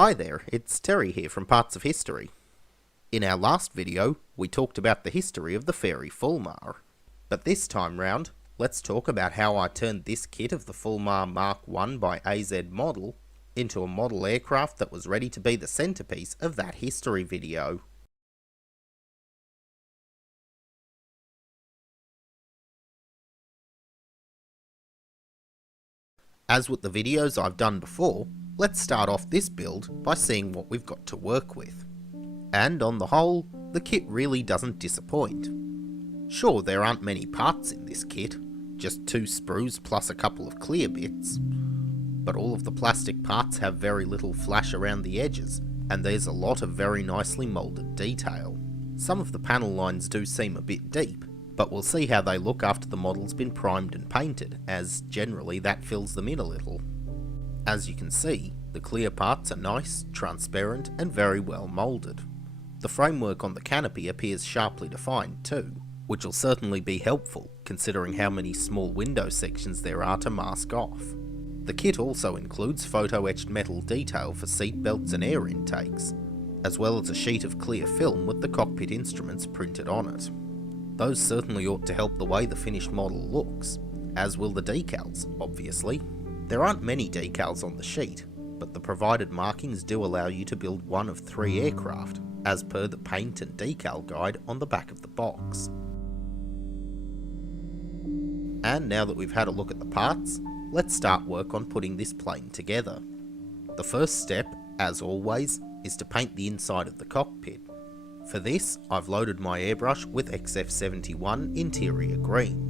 Hi there, it's Terry here from Parts of History. In our last video, we talked about the history of the Fairey Fulmar. But this time round, let's talk about how I turned this kit of the Fulmar Mark I by AZ model into a model aircraft that was ready to be the centrepiece of that history video. As with the videos I've done before, let's start off this build by seeing what we've got to work with. And on the whole, the kit really doesn't disappoint. Sure, there aren't many parts in this kit, just 2 sprues plus a couple of clear bits, but all of the plastic parts have very little flash around the edges, and there's a lot of very nicely moulded detail. Some of the panel lines do seem a bit deep, but we'll see how they look after the model's been primed and painted, as generally that fills them in a little. As you can see, the clear parts are nice, transparent, and very well moulded. The framework on the canopy appears sharply defined too, which will certainly be helpful considering how many small window sections there are to mask off. The kit also includes photo-etched metal detail for seat belts and air intakes, as well as a sheet of clear film with the cockpit instruments printed on it. Those certainly ought to help the way the finished model looks, as will the decals, obviously. There aren't many decals on the sheet, but the provided markings do allow you to build one of 3 aircraft, as per the paint and decal guide on the back of the box. And now that we've had a look at the parts, let's start work on putting this plane together. The first step, as always, is to paint the inside of the cockpit. For this, I've loaded my airbrush with XF71 Interior Green.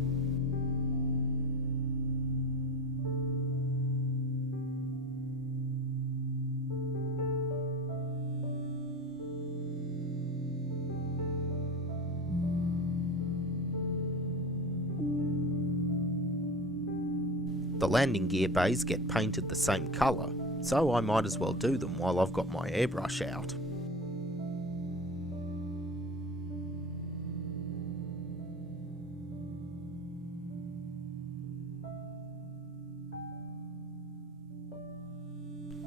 The landing gear bays get painted the same colour, so I might as well do them while I've got my airbrush out.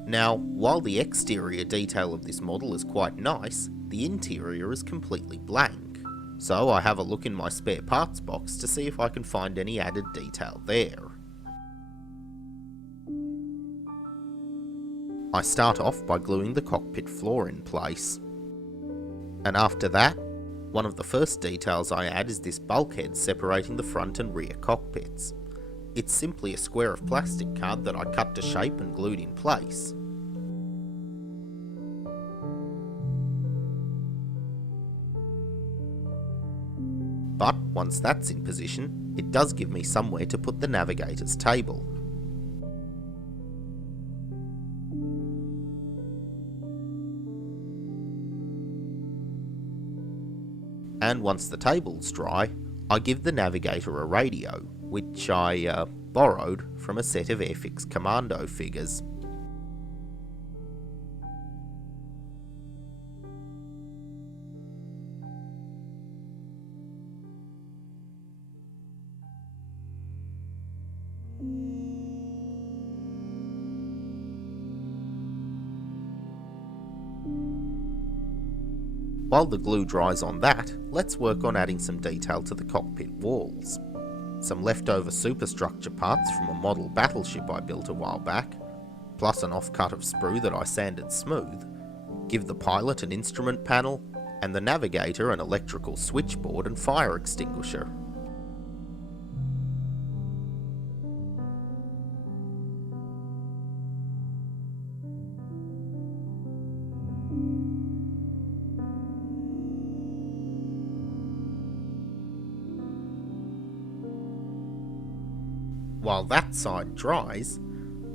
Now, while the exterior detail of this model is quite nice, the interior is completely blank, so I have a look in my spare parts box to see if I can find any added detail there. I start off by gluing the cockpit floor in place, and after that, one of the first details I add is this bulkhead separating the front and rear cockpits. It's simply a square of plastic card that I cut to shape and glued in place. But once that's in position, it does give me somewhere to put the navigator's table. And once the table's dry, I give the navigator a radio, which I borrowed from a set of Airfix Commando figures. While the glue dries on that, let's work on adding some detail to the cockpit walls. Some leftover superstructure parts from a model battleship I built a while back, plus an offcut of sprue that I sanded smooth, give the pilot an instrument panel, and the navigator an electrical switchboard and fire extinguisher. While that side dries,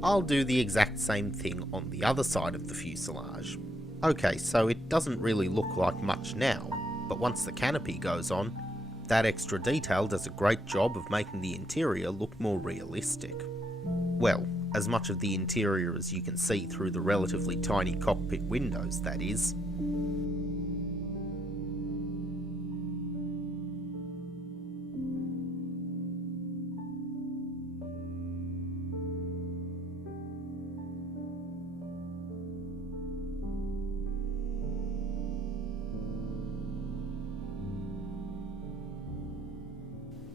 I'll do the exact same thing on the other side of the fuselage. Okay, so it doesn't really look like much now, but once the canopy goes on, that extra detail does a great job of making the interior look more realistic. Well, as much of the interior as you can see through the relatively tiny cockpit windows, that is.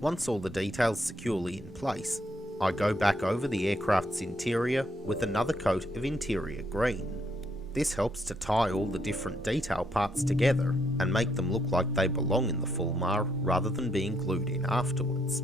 Once all the details securely in place, I go back over the aircraft's interior with another coat of interior green. This helps to tie all the different detail parts together and make them look like they belong in the Fulmar rather than being glued in afterwards.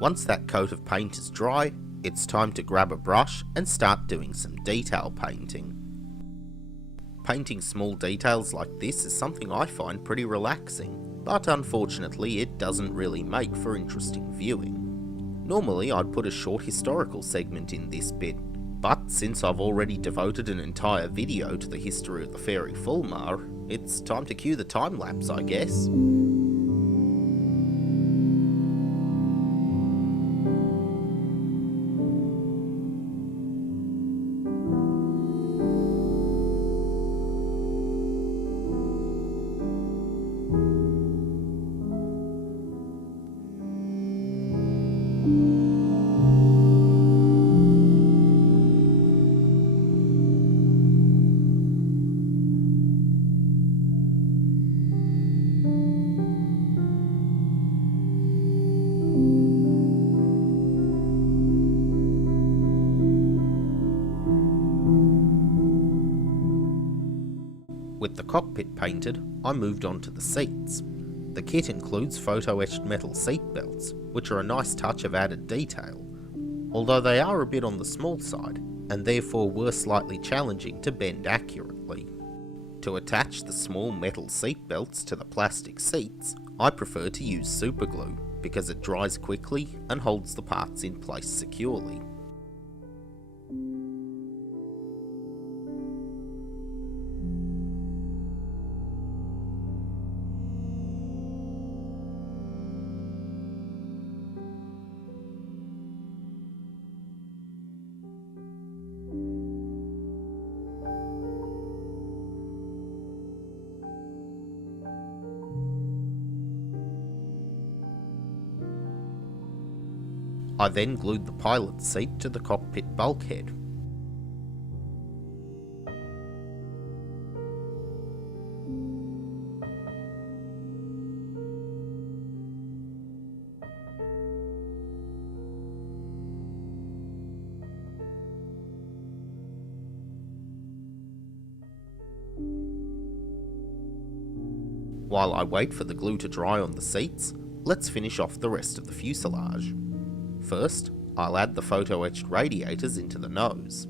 Once that coat of paint is dry, it's time to grab a brush and start doing some detail painting. Painting small details like this is something I find pretty relaxing, but unfortunately it doesn't really make for interesting viewing. Normally I'd put a short historical segment in this bit, but since I've already devoted an entire video to the history of the Fairey Fulmar, it's time to cue the time-lapse, I guess. With the cockpit painted, I moved on to the seats. The kit includes photo-etched metal seat belts, which are a nice touch of added detail, although they are a bit on the small side, and therefore were slightly challenging to bend accurately. To attach the small metal seat belts to the plastic seats, I prefer to use superglue, because it dries quickly and holds the parts in place securely. I then glued the pilot's seat to the cockpit bulkhead. While I wait for the glue to dry on the seats, let's finish off the rest of the fuselage. First, I'll add the photo-etched radiators into the nose.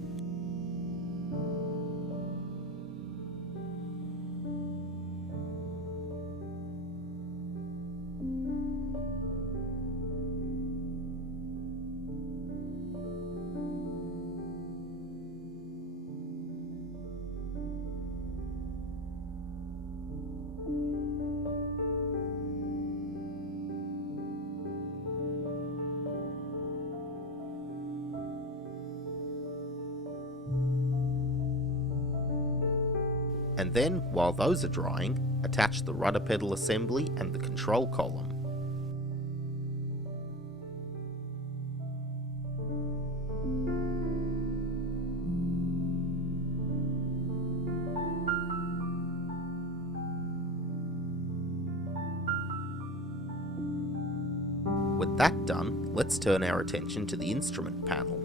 And then, while those are drying, attach the rudder pedal assembly and the control column. With that done, let's turn our attention to the instrument panel.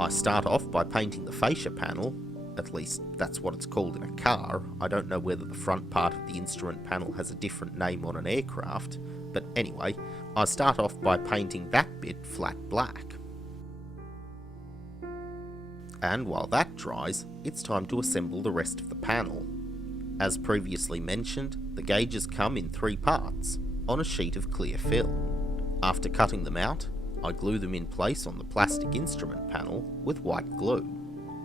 I start off by painting the fascia panel. At least, that's what it's called in a car. I don't know whether the front part of the instrument panel has a different name on an aircraft, but anyway, I start off by painting that bit flat black. And while that dries, it's time to assemble the rest of the panel. As previously mentioned, the gauges come in 3 parts, on a sheet of clear film. After cutting them out, I glue them in place on the plastic instrument panel with white glue.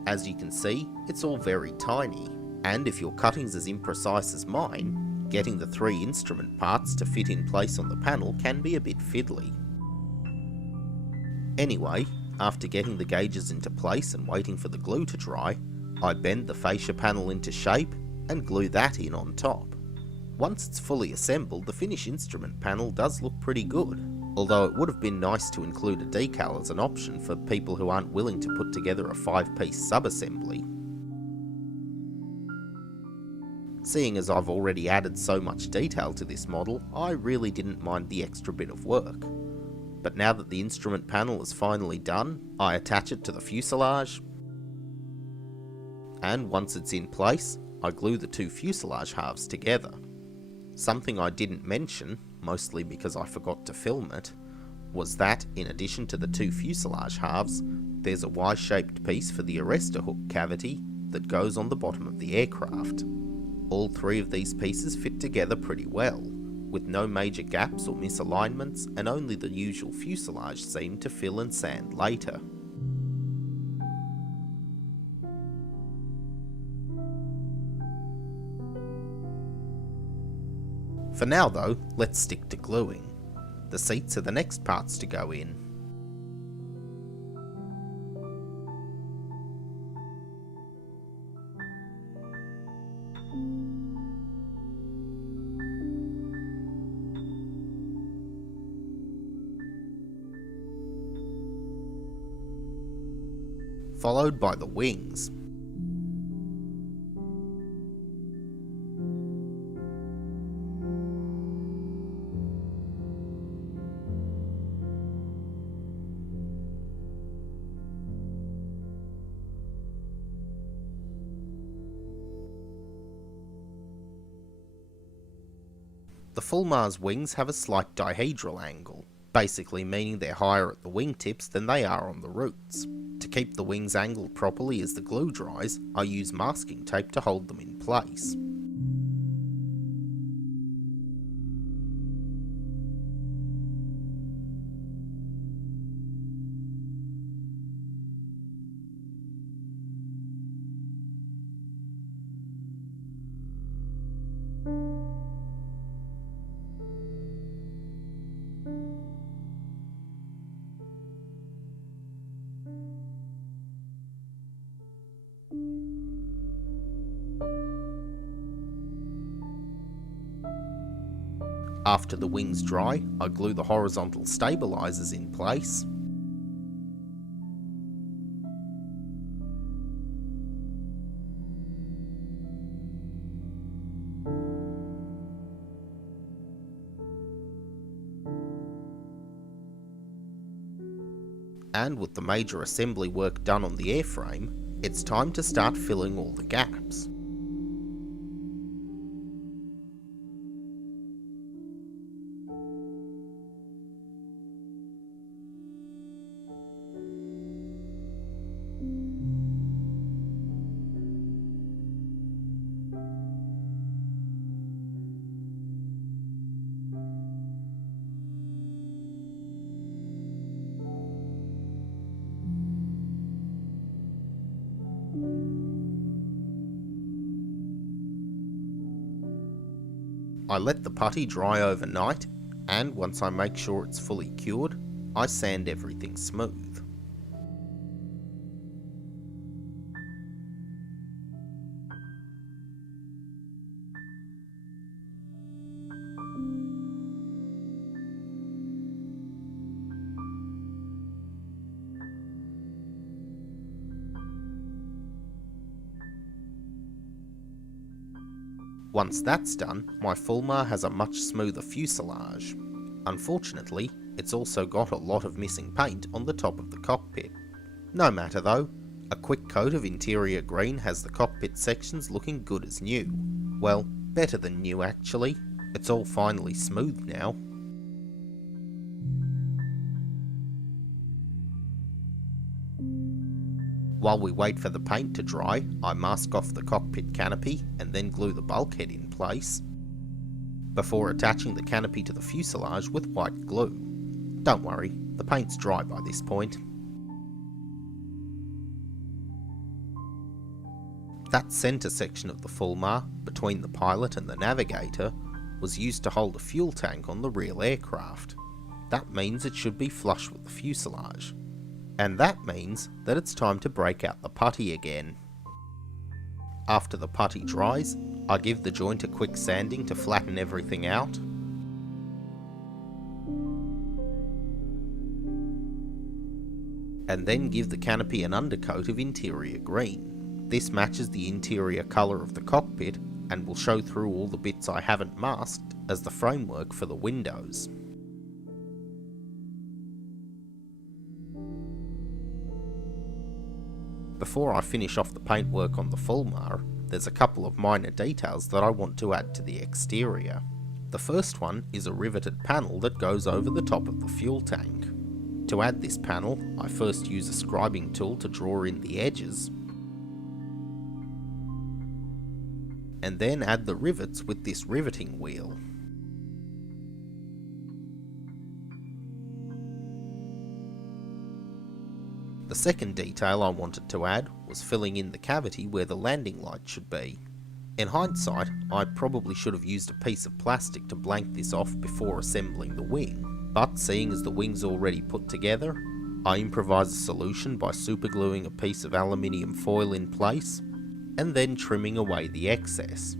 As you can see, it's all very tiny, and if your cutting's as imprecise as mine, getting the 3 instrument parts to fit in place on the panel can be a bit fiddly. Anyway, after getting the gauges into place and waiting for the glue to dry, I bend the fascia panel into shape and glue that in on top. Once it's fully assembled, the finished instrument panel does look pretty good, although it would have been nice to include a decal as an option for people who aren't willing to put together a 5-piece sub-assembly. Seeing as I've already added so much detail to this model, I really didn't mind the extra bit of work. But now that the instrument panel is finally done, I attach it to the fuselage, and once it's in place, I glue the two fuselage halves together. Something I didn't mention, mostly because I forgot to film it, was that in addition to the two fuselage halves, there's a Y-shaped piece for the arrestor hook cavity that goes on the bottom of the aircraft. All three of these pieces fit together pretty well, with no major gaps or misalignments, and only the usual fuselage seam to fill and sand later. For now though, let's stick to gluing. The seats are the next parts to go in. Followed by the wings. The Fulmar's wings have a slight dihedral angle, basically meaning they're higher at the wingtips than they are on the roots. To keep the wings angled properly as the glue dries, I use masking tape to hold them in place. After the wings dry, I glue the horizontal stabilizers in place. And with the major assembly work done on the airframe, it's time to start filling all the gaps. I let the putty dry overnight, and once I make sure it's fully cured, I sand everything smooth. Once that's done, my Fulmar has a much smoother fuselage. Unfortunately, it's also got a lot of missing paint on the top of the cockpit. No matter though, a quick coat of interior green has the cockpit sections looking good as new. Well, better than new actually. It's all finally smooth now. While we wait for the paint to dry, I mask off the cockpit canopy and then glue the bulkhead in place, before attaching the canopy to the fuselage with white glue. Don't worry, the paint's dry by this point. That centre section of the Fulmar, between the pilot and the navigator, was used to hold a fuel tank on the real aircraft. That means it should be flush with the fuselage. And that means that it's time to break out the putty again. After the putty dries, I give the joint a quick sanding to flatten everything out. and then give the canopy an undercoat of interior green. This matches the interior colour of the cockpit and will show through all the bits I haven't masked as the framework for the windows. Before I finish off the paintwork on the Fulmar, there's a couple of minor details that I want to add to the exterior. The first one is a riveted panel that goes over the top of the fuel tank. To add this panel, I first use a scribing tool to draw in the edges, and then add the rivets with this riveting wheel. The second detail I wanted to add was filling in the cavity where the landing light should be. In hindsight, I probably should have used a piece of plastic to blank this off before assembling the wing, but seeing as the wing's already put together, I improvised a solution by supergluing a piece of aluminium foil in place, and then trimming away the excess.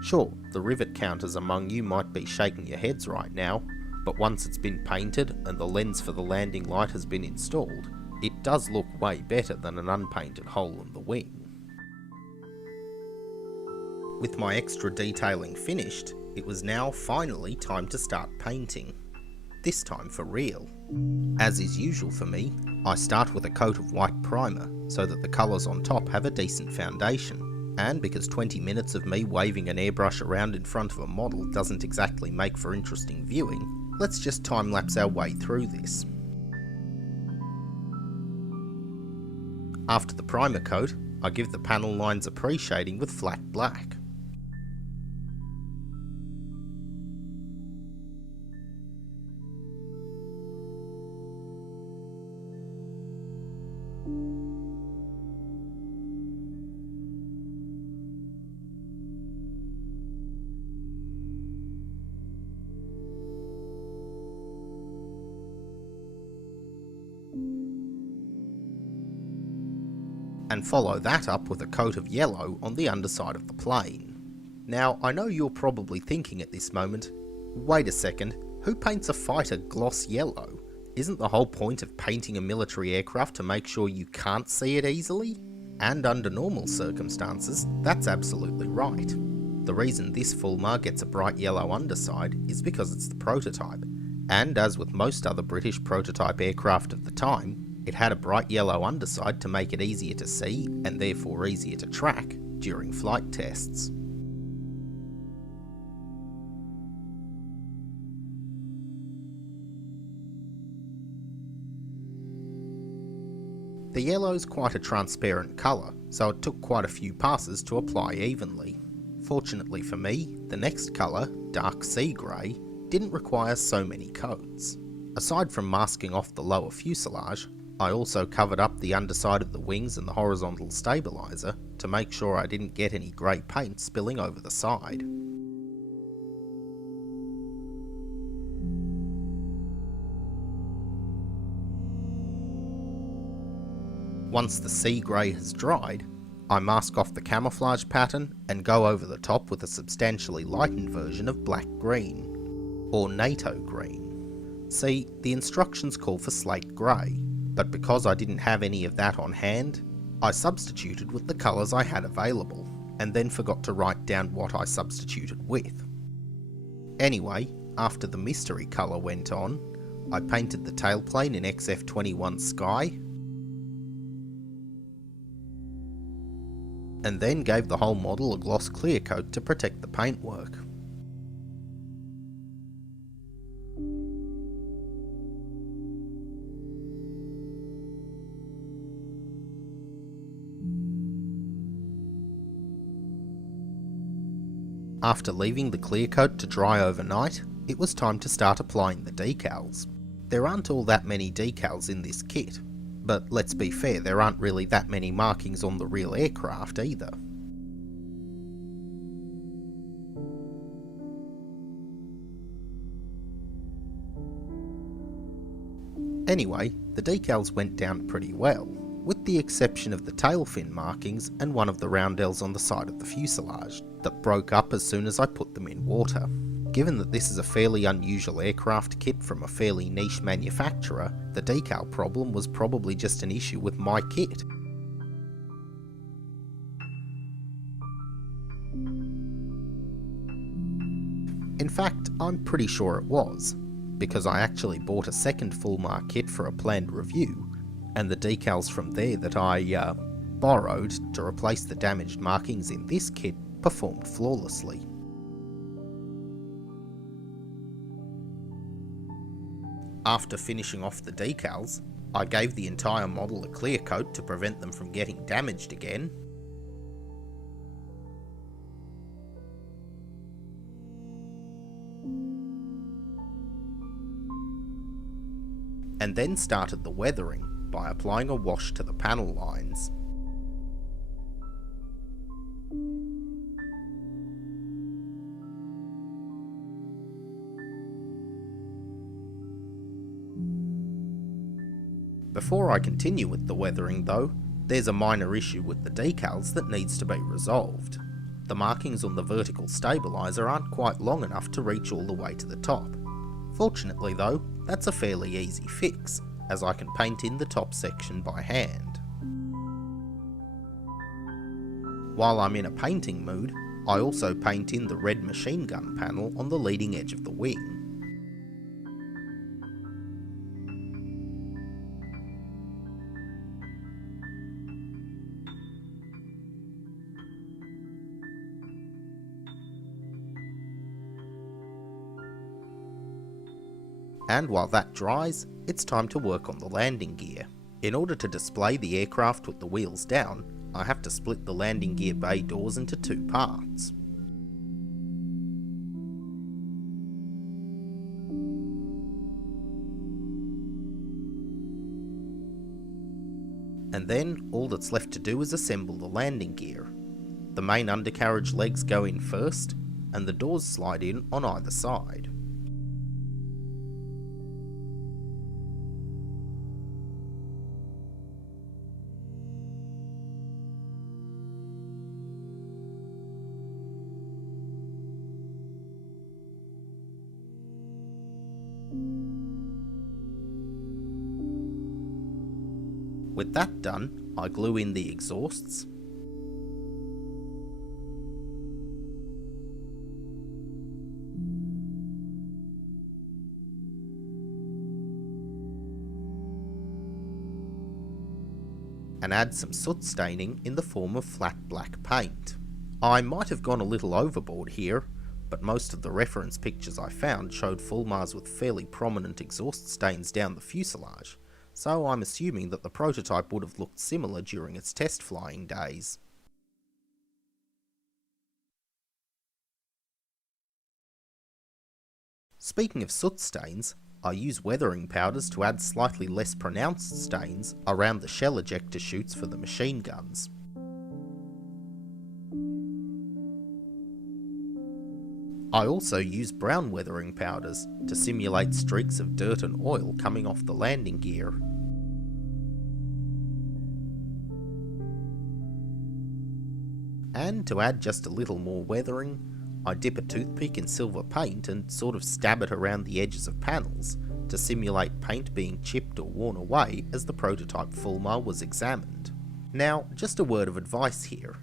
Sure, the rivet counters among you might be shaking your heads right now, but once it's been painted and the lens for the landing light has been installed, it does look way better than an unpainted hole in the wing. With my extra detailing finished, it was now finally time to start painting. This time for real. As is usual for me, I start with a coat of white primer so that the colours on top have a decent foundation, and because 20 minutes of me waving an airbrush around in front of a model doesn't exactly make for interesting viewing, let's just time-lapse our way through this. After the primer coat, I give the panel lines a pre-shading with flat black. And follow that up with a coat of yellow on the underside of the plane. Now, I know you're probably thinking at this moment, wait a second, who paints a fighter gloss yellow? Isn't the whole point of painting a military aircraft to make sure you can't see it easily? And under normal circumstances, that's absolutely right. The reason this Fulmar gets a bright yellow underside is because it's the prototype, and as with most other British prototype aircraft of the time, it had a bright yellow underside to make it easier to see, and therefore easier to track, during flight tests. The yellow's quite a transparent colour, so it took quite a few passes to apply evenly. Fortunately for me, the next colour, dark sea grey, didn't require so many coats. Aside from masking off the lower fuselage, I also covered up the underside of the wings and the horizontal stabiliser to make sure I didn't get any grey paint spilling over the side. Once the sea grey has dried, I mask off the camouflage pattern and go over the top with a substantially lightened version of black green, or NATO green. See, the instructions call for slate grey, but because I didn't have any of that on hand, I substituted with the colours I had available, and then forgot to write down what I substituted with. Anyway, after the mystery colour went on, I painted the tailplane in XF21 Sky, and then gave the whole model a gloss clear coat to protect the paintwork. After leaving the clear coat to dry overnight, it was time to start applying the decals. There aren't all that many decals in this kit, but let's be fair, there aren't really that many markings on the real aircraft either. Anyway, the decals went down pretty well, with the exception of the tail fin markings and one of the roundels on the side of the fuselage, that broke up as soon as I put them in water. Given that this is a fairly unusual aircraft kit from a fairly niche manufacturer, The decal problem was probably just an issue with my kit. In fact, I'm pretty sure it was, because I actually bought a second Fulmar kit for a planned review, and the decals from there that I borrowed to replace the damaged markings in this kit performed flawlessly. After finishing off the decals, I gave the entire model a clear coat to prevent them from getting damaged again. And then started the weathering by applying a wash to the panel lines. Before I continue with the weathering though, there's a minor issue with the decals that needs to be resolved. The markings on the vertical stabiliser aren't quite long enough to reach all the way to the top. Fortunately though, that's a fairly easy fix, as I can paint in the top section by hand. While I'm in a painting mood, I also paint in the red machine gun panel on the leading edge of the wing. And while that dries, it's time to work on the landing gear. In order to display the aircraft with the wheels down, I have to split the landing gear bay doors into two parts. And then all that's left to do is assemble the landing gear. The main undercarriage legs go in first, and the doors slide in on either side. With that done, I glue in the exhausts, and add some soot staining in the form of flat black paint. I might have gone a little overboard here, but most of the reference pictures I found showed Fulmars with fairly prominent exhaust stains down the fuselage, so I'm assuming that the prototype would have looked similar during its test flying days. Speaking of soot stains, I use weathering powders to add slightly less pronounced stains around the shell ejector chutes for the machine guns. I also use brown weathering powders to simulate streaks of dirt and oil coming off the landing gear. And to add just a little more weathering, I dip a toothpick in silver paint and sort of stab it around the edges of panels to simulate paint being chipped or worn away as the prototype Fulmar was examined. Now, just a word of advice here.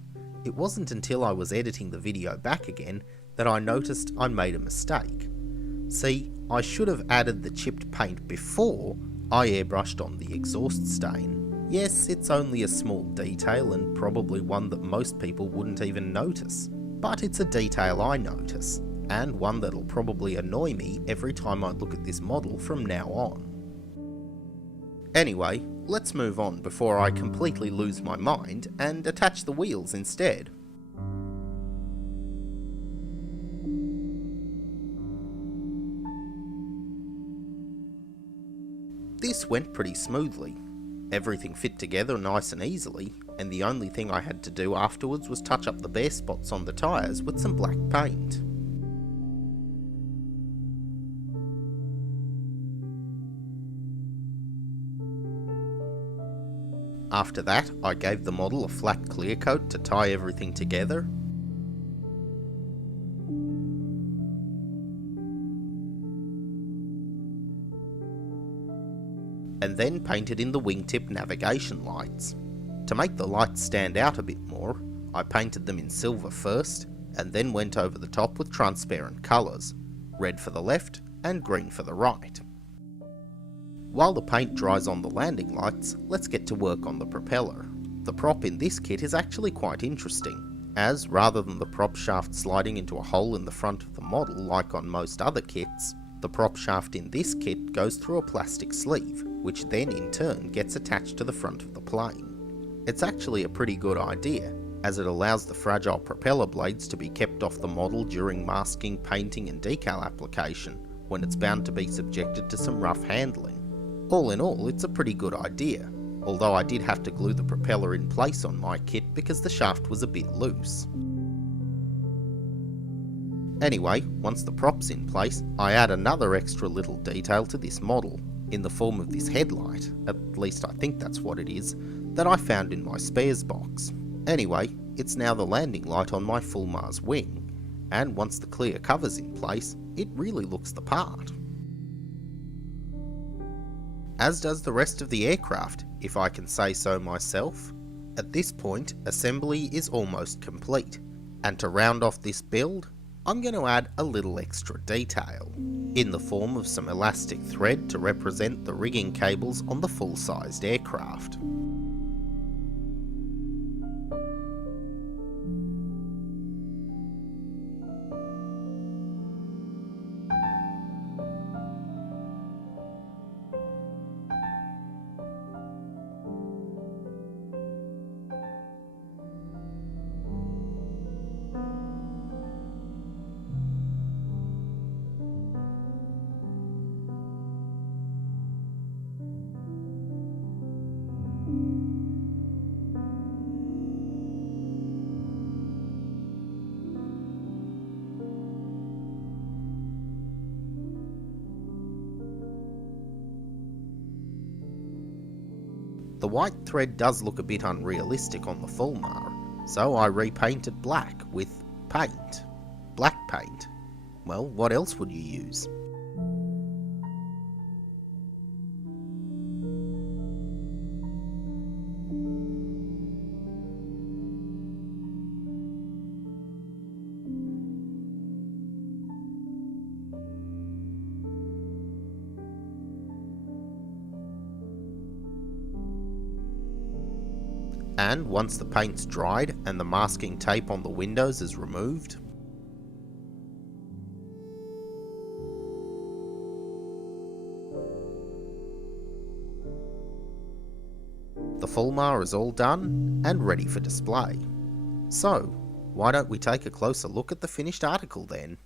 It wasn't until I was editing the video back again that I noticed I made a mistake. See, I should have added the chipped paint before I airbrushed on the exhaust stain. Yes, it's only a small detail and probably one that most people wouldn't even notice, but it's a detail I notice, and one that'll probably annoy me every time I look at this model from now on. Anyway, let's move on before I completely lose my mind and attach the wheels instead. This went pretty smoothly. Everything fit together nice and easily, and the only thing I had to do afterwards was touch up the bare spots on the tyres with some black paint. After that, I gave the model a flat clear coat to tie everything together. and then painted in the wingtip navigation lights. To make the lights stand out a bit more, I painted them in silver first, and then went over the top with transparent colours, red for the left and green for the right. While the paint dries on the landing lights, let's get to work on the propeller. The prop in this kit is actually quite interesting, as rather than the prop shaft sliding into a hole in the front of the model like on most other kits, the prop shaft in this kit goes through a plastic sleeve, which then in turn gets attached to the front of the plane. It's actually a pretty good idea, as it allows the fragile propeller blades to be kept off the model during masking, painting and decal application, when it's bound to be subjected to some rough handling. All in all, it's a pretty good idea, although I did have to glue the propeller in place on my kit because the shaft was a bit loose. Anyway, once the prop's in place, I add another extra little detail to this model, in the form of this headlight, at least I think that's what it is, that I found in my spares box. Anyway, it's now the landing light on my Fulmar's wing, and once the clear cover's in place, it really looks the part. As does the rest of the aircraft, if I can say so myself. At this point, assembly is almost complete, and to round off this build, I'm going to add a little extra detail, in the form of some elastic thread to represent the rigging cables on the full-sized aircraft. The white thread does look a bit unrealistic on the Fulmar, so I repainted black with paint. Black paint. Well, what else would you use? And once the paint's dried and the masking tape on the windows is removed, the Fulmar is all done and ready for display. So, why don't we take a closer look at the finished article then?